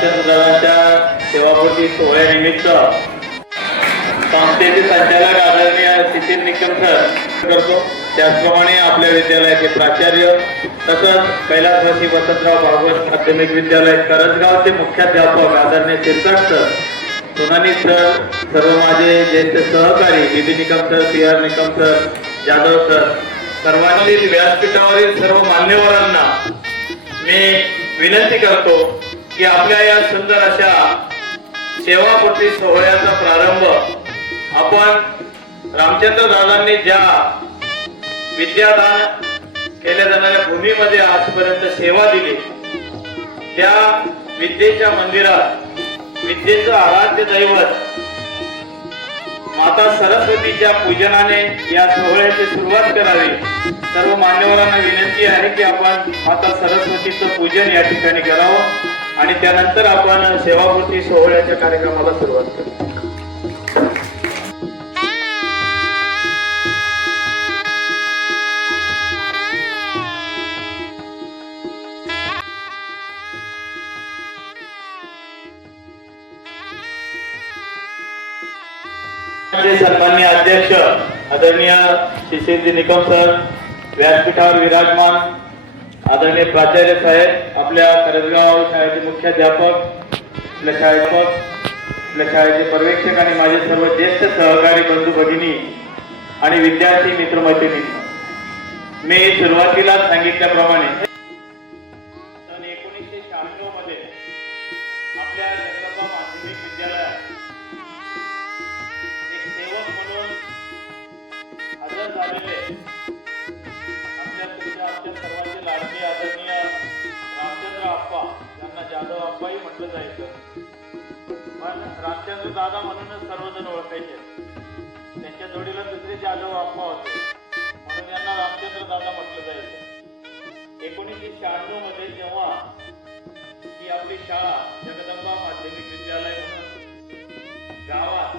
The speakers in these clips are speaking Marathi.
रामचंद्राच्या सेवापूर्ती सोहळ्यानिमित्त संस्थेचे संचालक आदरणीय शिशिर निकम सर करतो। त्याचप्रमाणे आपल्या विद्यालयाचे प्राचार्य तसंच कैलासवासी वसंतराव भागवत माध्यमिक विद्यालय करंजगावचे मुख्याध्यापक आदरणीय शिरसाट सर, सोनानी सर, सर्व माझे ज्येष्ठ सहकारी विधी Nikam sir, PR Nikam sir, Jadhav sir, सर्वांनी व्यासपीठावरील सर्व मान्यवरांना मी विनंती करतो की आपल्या या सुंदर अशा सेवापूर्ती सोहळ्याचा प्रारंभ आपण रामचंद्र दादांनी ज्या विद्यादान केल्या जाणाऱ्या भूमीमध्ये आजपर्यंत सेवा दिली त्या विद्येच्या मंदिरात विद्येचं आराध्य दैवत माता सरस्वतीच्या पूजनाने या सोहळ्याची सुरुवात करावी। सर्व मान्यवरांना विनंती आहे की आपण माता सरस्वतीचं पूजन या ठिकाणी करावं आणि त्यानंतर आपण सेवापूर्ती सोहळ्याच्या कार्यक्रमाला सुरुवात करू। सन्माननीय अध्यक्ष आदरणीय शिशिर निकम सर, व्यासपीठावर विराजमान आदरणीय प्राचार्य साहेब, आपल्या करंजगाव शाळेचे मुख्याध्यापक, आपल्या शाळेचे पर्यवेक्षक आणि माझे सर्व ज्येष्ठ सहकारी बंधू भगिनी आणि विद्यार्थी मित्रमैत्रिणी, मी सुरुवातीला सांगितल्याप्रमाणे सन 1996 मध्ये आपल्या जगदंबा माध्यमिक विद्यालयात सेवक म्हणून हजर झालेले आमच्या सर्वांचे लाडके आदरणीय रामचंद्र आप्पा, यांना जाधव आप्पाही म्हटलं जायचं, पण रामचंद्र दादा म्हणूनच सर्वजण ओळखायचे। त्यांच्या जोडीला दुसरे जाधव आप्पा होते म्हणून यांना रामचंद्र दादा म्हटलं जायचं। 1996 मध्ये जेव्हा ही आपली शाळा जगदंबा माध्यमिक विद्यालय म्हणून गावात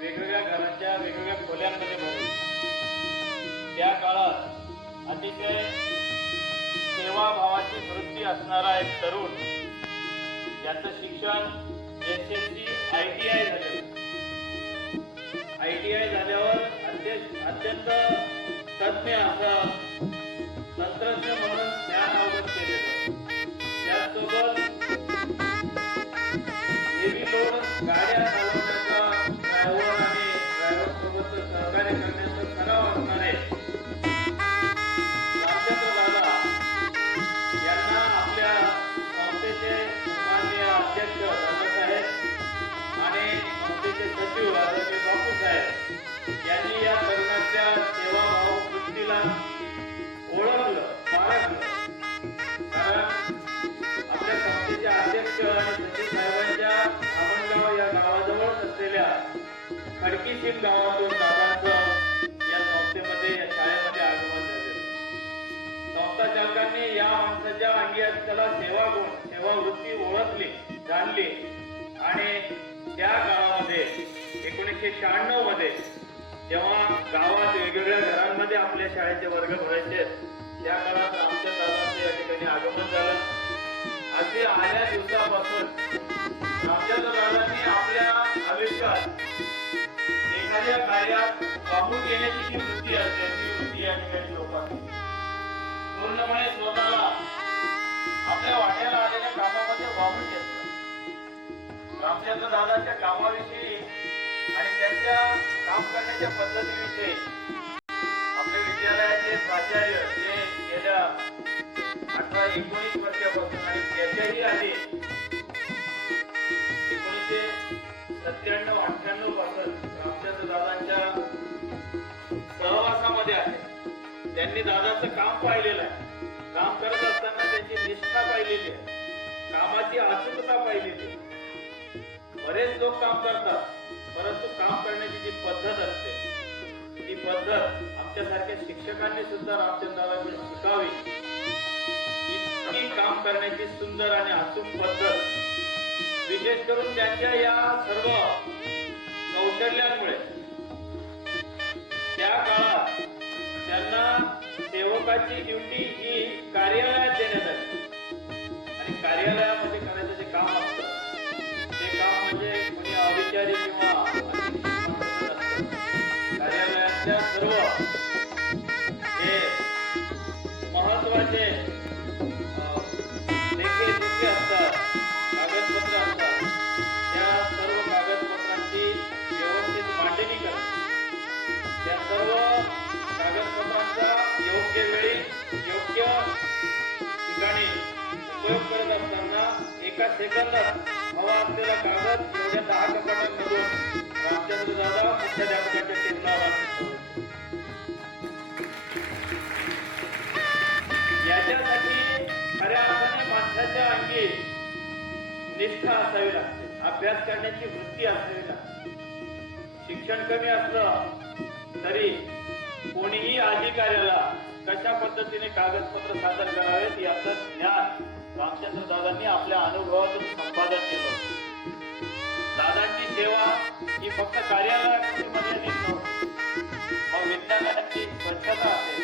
वेगवेगळ्या घरांच्या वेगवेगळ्या खोल्यांमध्ये भरली, त्या काळात अतिशय सेवाभावाची वृत्ती असणारा एक तरुण, ज्याचं शिक्षण SSC ITI झाले। ITI झाल्यावर अत्यंत तज्ञ असं तंत्रज्ञ म्हणून ज्ञान अवगत केलेलं, त्याचसोबत हेवी लोड गाड्या चालवण्याचा ड्रायव्हर आणि ड्रायव्हर सोबत सहकार्य करण्याचा सराव असणारे रामचंद्र दादा यांना आपल्या संस्थेचे माननीय अध्यक्ष दादासाहेब आणि संस्थेचे सचिव आदरणीय बापूसाहेब यांनी या तरुणाच्या सेवाभाव वृत्तीला ओळखलं, पारखलं। कारण आपल्या संस्थेचे अध्यक्ष आणि सचिव साहेबांच्या धामणगाव या गावाजवळ असलेल्या खडकीशील गावातून दादांचं या संस्थेमध्ये या शाळेमध्ये आगमन झाले। संस्था चालकांनी या माणसाच्या अंगी असलेला सेवागुण, सेवावृत्ती ओळखली, जाणली आणि त्या काळामध्ये 1996 मध्ये जेव्हा गावात वेगवेगळ्या घरांमध्ये आपल्या शाळेचे वर्ग भरायचे, त्या काळात रामचंद्र दादांचं या ठिकाणी आगमन झालं। असे आल्या दिवसापासून रामचंद्र दादांनी आपल्या आयुष्यात एखाद्या कार्यात वाहून घेण्याची जी वृत्ती असते, ती वृत्ती या ठिकाणी लोकांनी पूर्णपणे स्वतःला आपल्या वाट्याला आलेल्या कामामध्ये वाहून घेतलं। रामचंद्र दादांच्या कामाविषयी आणि त्यांच्या काम करण्याच्या पद्धतीविषयी आपल्या विद्यालयाचे प्राचार्य जे गेल्या 18-19 वर्षापासून आणि त्याच्याही आधी 1997-98 पासून रामचंद्र दादांच्या सहवासामध्ये आहे। त्यांनी दादाचं काम पाहिलेलं आहे, काम करत असताना त्यांची निष्ठा पाहिलेली आहे, कामाची अचूकता पाहिलेली आहे। बरेच लोक काम करतात, परंतु काम करण्याची जी पद्धत असते ती पद्धत आमच्यासारख्या शिक्षकांनी सुद्धा रामचंद्र दादांकडे शिकावी। इतकी काम करण्याची सुंदर आणि अचूक पद्धत, विशेष करून त्यांच्या या सर्व कौशल्यांमुळे त्या काळात त्यांना सेवकाची ड्युटी ही कार्यालयात देण्यात आली आणि कार्यालयामध्ये करायचं जे काम अधिकारी किंवा कार्यालयातल्या सर्व हे महत्वाचे लेखे असतात, कागदपत्र असतात, त्या सर्व कागदपत्रांची व्यवस्थित मांडणी करणे, त्या सर्व कागदपत्रांचा योग्य वेळी योग्य ठिकाणी उपयोग करत असताना एका सेकंदात हवा असलेला कागद एवढ्या 10 कपाटांमधून रामचंद्र दादा मुख्याध्यापकाच्या टेबलावर याच्यासाठी खऱ्या अर्थाने माणसाच्या अंगी निष्ठा असावी लागते, अभ्यास करण्याची वृत्ती असावी लागते. शिक्षण कमी असलं तरी कोणीही अधिकाऱ्याला कशा पद्धतीने कागदपत्र सादर करावेत याचं ज्ञान रामचंद्र दादांनी आपल्या अनुभवातून संपादन केलं. दादांची सेवा ही फक्त कार्यालयामध्ये मर्यादित नव्हती. मग विद्यालयाची स्वच्छता असेल,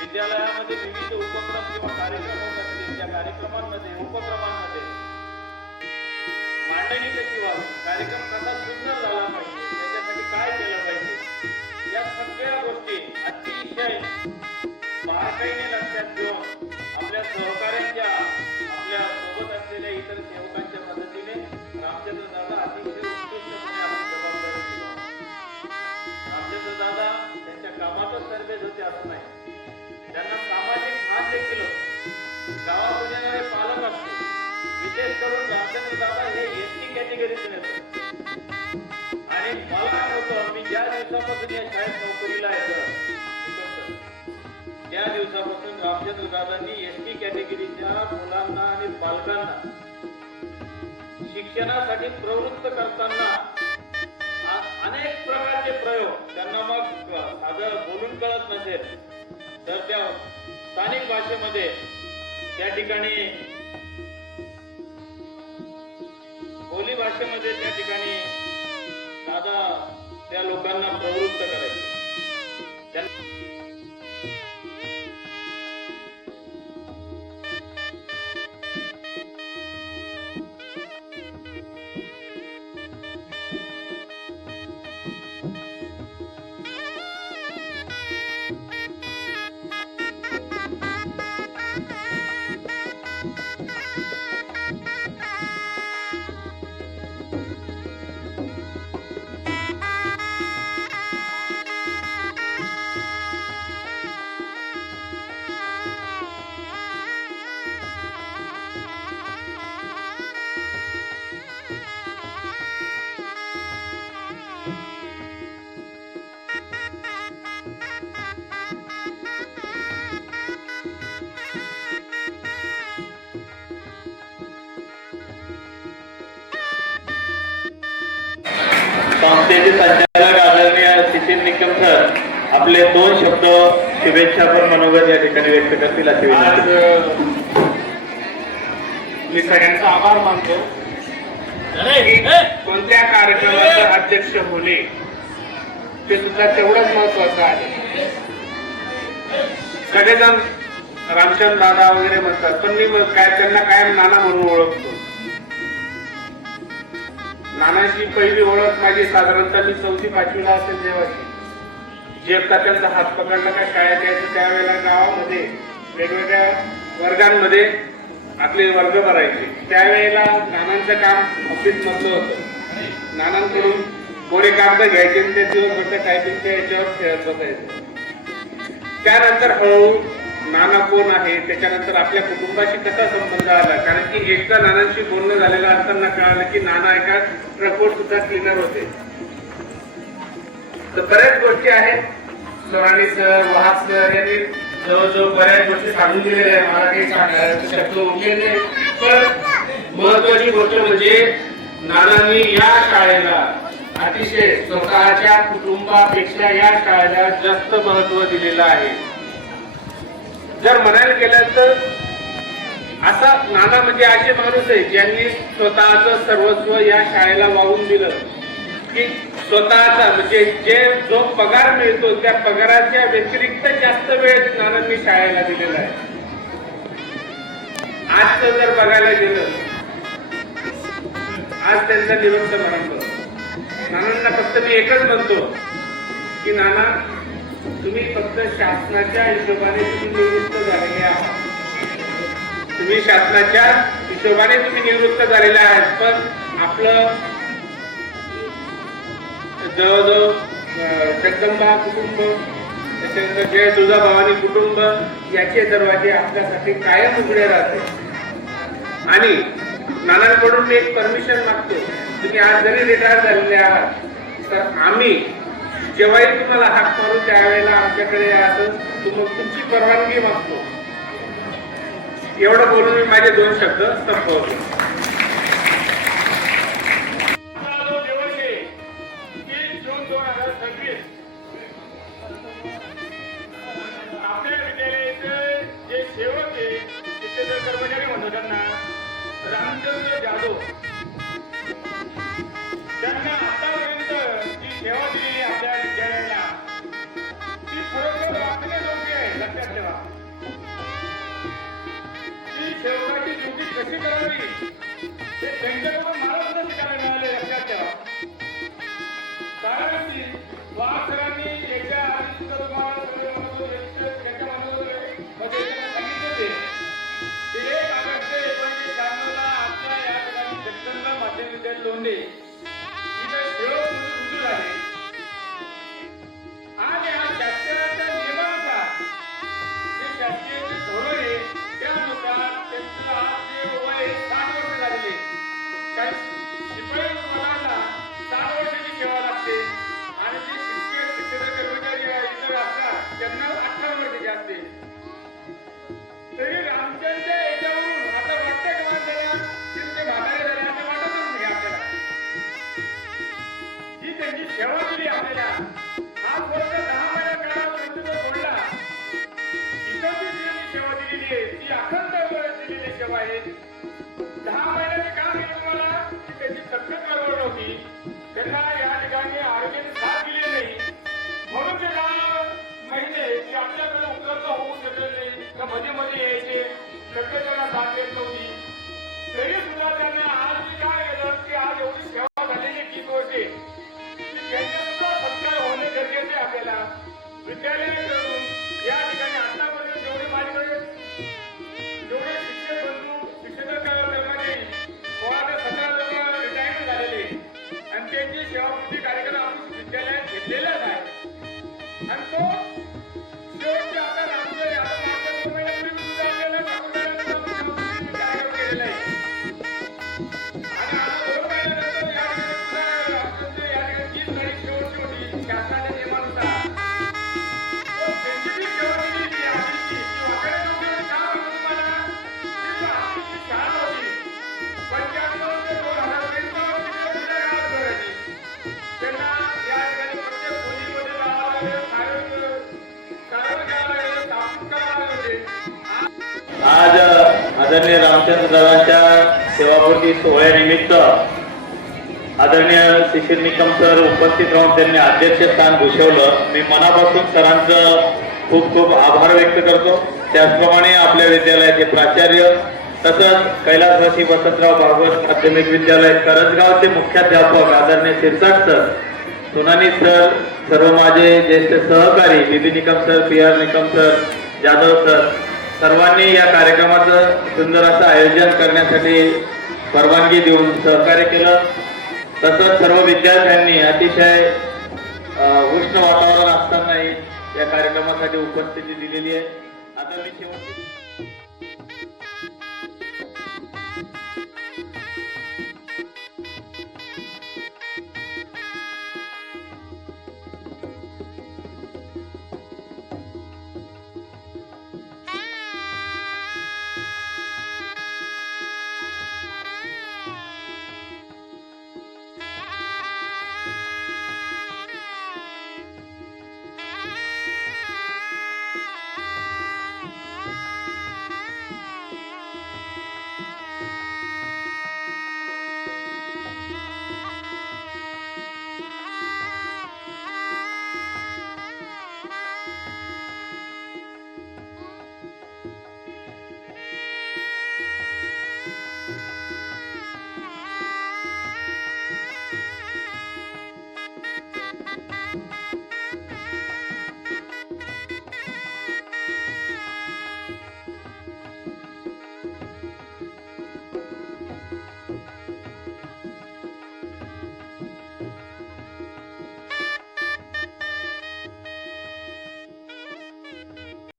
विद्यालयामध्ये विविध उपक्रम किंवा कार्यक्रम होत असतील, त्या कार्यक्रमांमध्ये उपक्रमांमध्ये मांडणी कशी व्हावी, कार्यक्रम कसा सुंदर झाला पाहिजे, त्याच्यासाठी काय केलं पाहिजे, या सगळ्या गोष्टी अतिशय बारकाईने लक्षात घेऊन आपल्या सहकार्यांच्या आपल्या सोबत असलेल्या इतर सेवकांच्या मदतीने रामचंद्र दादा अतिशय उत्कृष्टपणे आपली जबाबदारी निभावतात. रामचंद्र दादा त्यांच्या कामातच तरबेज होते असं नाही, त्यांना सामाजिक भान देखील होते. गावातून येणारे पालक असते, विशेष करून रामचंद्र दादा हे एसटी कॅटेगरीतून येतात. आणि मला आठवतं मी ज्या दिवसापासून या शाळेत नोकरीला येतं त्या दिवसापासून रामचंद्र दादांनी एसटी कॅटेगरीच्या मुलांना आणि बालकांना शिक्षणासाठी प्रवृत्त करताना अनेक प्रकारचे प्रयोग, त्यांना मग साधं बोलून कळत नसेल तर त्या स्थानिक भाषेमध्ये त्या ठिकाणी बोली भाषेमध्ये त्या ठिकाणी दादा त्या लोकांना प्रवृत्त करायचे. संस्थेचे संचालक आदरणीय शिशिर निकम सर आपले 2 शब्द शुभेच्छापर मनोगत या ठिकाणी व्यक्त करतील असे विनंती. मी सगळ्यांचा आभार मानतो. कोणत्या कार्यक्रमाचे अध्यक्ष होणे ते सुद्धा तेवढंच महत्वाचं आहे. सगळेजण रामचंद्र दादा वगैरे म्हणतात, पण मी काय त्यांना कायम नाना म्हणून ओळखतो. नानाची पहिली ओळख माझी साधारणतः मी 4वी-5वीला असेल जेव्हाची. जेव्हा त्यांचा हात पकडला का शाळेत यायचं त्यावेळेला गावामध्ये वेगवेगळ्या वर्गांमध्ये आपले वर्ग भरायचे. त्यावेळेला नानांचं काम ऑफिस मधलं होतं. नानांकडून कोरे कागद घ्यायचे आणि ते दिवसभर टायपिंगच्या याच्यावर खेळत बसायचे. त्यानंतर हळूहळू नाना कोण आहे, त्याच्यानंतर आपल्या कुटुंबाशी कसा संबंध आला, कारण की एकदा नानांशी बोलणं झालेलं असताना कळालं की नाना एका ट्रकवर सुद्धा क्लीनर होते. तर बऱ्याच गोष्टी आहेत. सरांनी सर, वहाज सर यांनी जवळजवळ बऱ्याच गोष्टी सांगून दिलेल्या आहेत. मला काही सांगायचे शब्द उरलेले नाही. पण महत्वाची गोष्ट म्हणजे नानांनी या शाळेला अतिशय स्वतःच्या कुटुंबापेक्षा या शाळेला जास्त महत्व दिलेलं आहे. जर म्हणायला गेलं तर असा नाना म्हणजे असे माणूस आहे ज्यांनी स्वतःचं सर्वस्व या शाळेला वाहून दिलं, की स्वतःचा म्हणजे जो पगार मिळतो त्या पगाराच्या व्यतिरिक्त जास्त वेळ नानांनी शाळेला दिलेला आहे. आजचं जर बघायला गेलं, आज त्यांचा दिवस समारंभ नानांना फक्त मी एकच म्हणतो की नाना, तुम्ही फक्त शासनाच्या हिशोबाने तुम्ही निवृत्त झालेले आहात. तुम्ही शासनाच्या हिशोबाने तुम्ही निवृत्त झालेले आहात, पण आपलं जवळजवळ जगदंबा कुटुंब, त्याच्यानंतर जय तुळजाभवानी कुटुंब याचे दरवाजे आपल्यासाठी कायम उघडे राहते. आणि नानांकडून एक परमिशन मागतो, तुम्ही आज जरी रिटायर झालेले आहात तर आम्ही जेव्हाही तुम्हाला हाक मारू त्यावेळेला आमच्याकडे असं तुमची परवानगी मागतो. एवढं बोलून मी माझे 2 शब्द संपवतो. आपल्या विद्यालयाचे जे सेवक आहे तिथे कर्मचारी म्हणतो त्यांना रामचंद्र जाधव, त्यांना आतापर्यंत जी सेवा दिलेली आपल्या विद्यालयाला ती खरोखर वाचण्याजोगी आहे. लक्षात ठेवा, ती सेवकाची ड्युटी कशी करावी ते त्यांच्याकडून मला सुद्धा शिकायला मिळाले. लक्षात ठेवा, कारण की वाघ सरांनी एकदा आधी लोंढे इथे सेवक रुजू झाले आणि हा शासनाच्या नियमानुसार जे शासकीय धोरण आहे त्यानुसार त्यांचं आज जे वय 60 वर्ष झालेले. काही शिपाई मुलांना 60 वर्षाची सेवा लागते आणि जे शिक्षक कर्मचारी इतर असतात त्यांना 18 वर्षाची असते. तरी रामचंद्र याच्यावरून आता वाटतं का माणसाला ते म्हातारे झाले असं वाटतच नाही आपल्याला. जी त्यांची सेवा दिली आपल्याला, हा फक्त 10 महिन्या काळापर्यंत जो सोडला, इतर जी त्यांनी सेवा दिलेली आहे ती अखंड दिलेली सेवा आहे. 10 महिन्याचे काम आहे तुम्हाला की त्यांची तब्येत बरोबर नव्हती, त्यांना या ठिकाणी आरोग्याने साथ दिली नाही, म्हणून ते 10 महिने की आपल्याकडे उपलब्ध होऊ शकले नाही, का मध्ये मध्ये यायचे, तब्येत त्यांना साथ देत नव्हती. तरी सुद्धा त्यांना आज मी काय केलं की आज एवढी सेवा झालेली 30 वर्षे की त्यांचा सुद्धा सत्कार होणे गरजेचे आपल्याला. विद्यालयाकडून या ठिकाणी आतापर्यंत जेवढे माझ्याकडे जेवढे शिक्षक बंधू शिक्षक कर्मचारी 16 ते 17 लोक रिटायर्ड झालेले आणि त्यांची सेवापूर्ती कार्यक्रम आपण विद्यालयात घेतलेलाच आहे. आणि तो शेवटच्या आता रामचंद्र आता मागच्या 2 महिन्यापूर्वी सुद्धा आपल्याला कार्यक्रम केलेला आहे. आणि आता 2 महिन्यानंतर या ठिकाणी पुन्हा रामचंद्र या ठिकाणी 30 तारीख शेवटची होती शासनाच्या नियमानुसार. त्यांची जी सेवा दिली आधीची ती वाकडे नव्हती. का म्हणतो तुम्हाला की आधीची शाळा होती 95 ते 2000 पर्यंत तिकडे गावात भरायची. त्यांना या ठिकाणी प्रत्येक खोलीमध्ये जावं लागलं, सारं घ्यावं लागलं, साफसूफ करावं लागले. आज आदरणीय रामचंद्र दादांच्या सेवापूर्ती सोहळ्यानिमित्त आदरणीय शिशिर निकम सर उपस्थित राहून त्यांनी अध्यक्षस्थान भूषवलं. मी मनापासून सरांचं खूप खूप आभार व्यक्त करतो. त्याचप्रमाणे आपल्या विद्यालयाचे प्राचार्य तसंच कैलासवासी वसंतराव भागवत माध्यमिक विद्यालय करंजगावचे मुख्याध्यापक आदरणीय शिरसाट सर, सोनानी सर, सर्व माझे ज्येष्ठ सहकारी B B Nikam sir, PR Nikam sir, Jadhav sir, सर्वांनी या कार्यक्रमाचं सुंदर असं आयोजन करण्यासाठी परवानगी देऊन सहकार्य केलं. तसंच सर्व विद्यार्थ्यांनी अतिशय उष्ण वातावरण असतानाही या कार्यक्रमासाठी उपस्थिती दिलेली आहे. आता मी शेवटची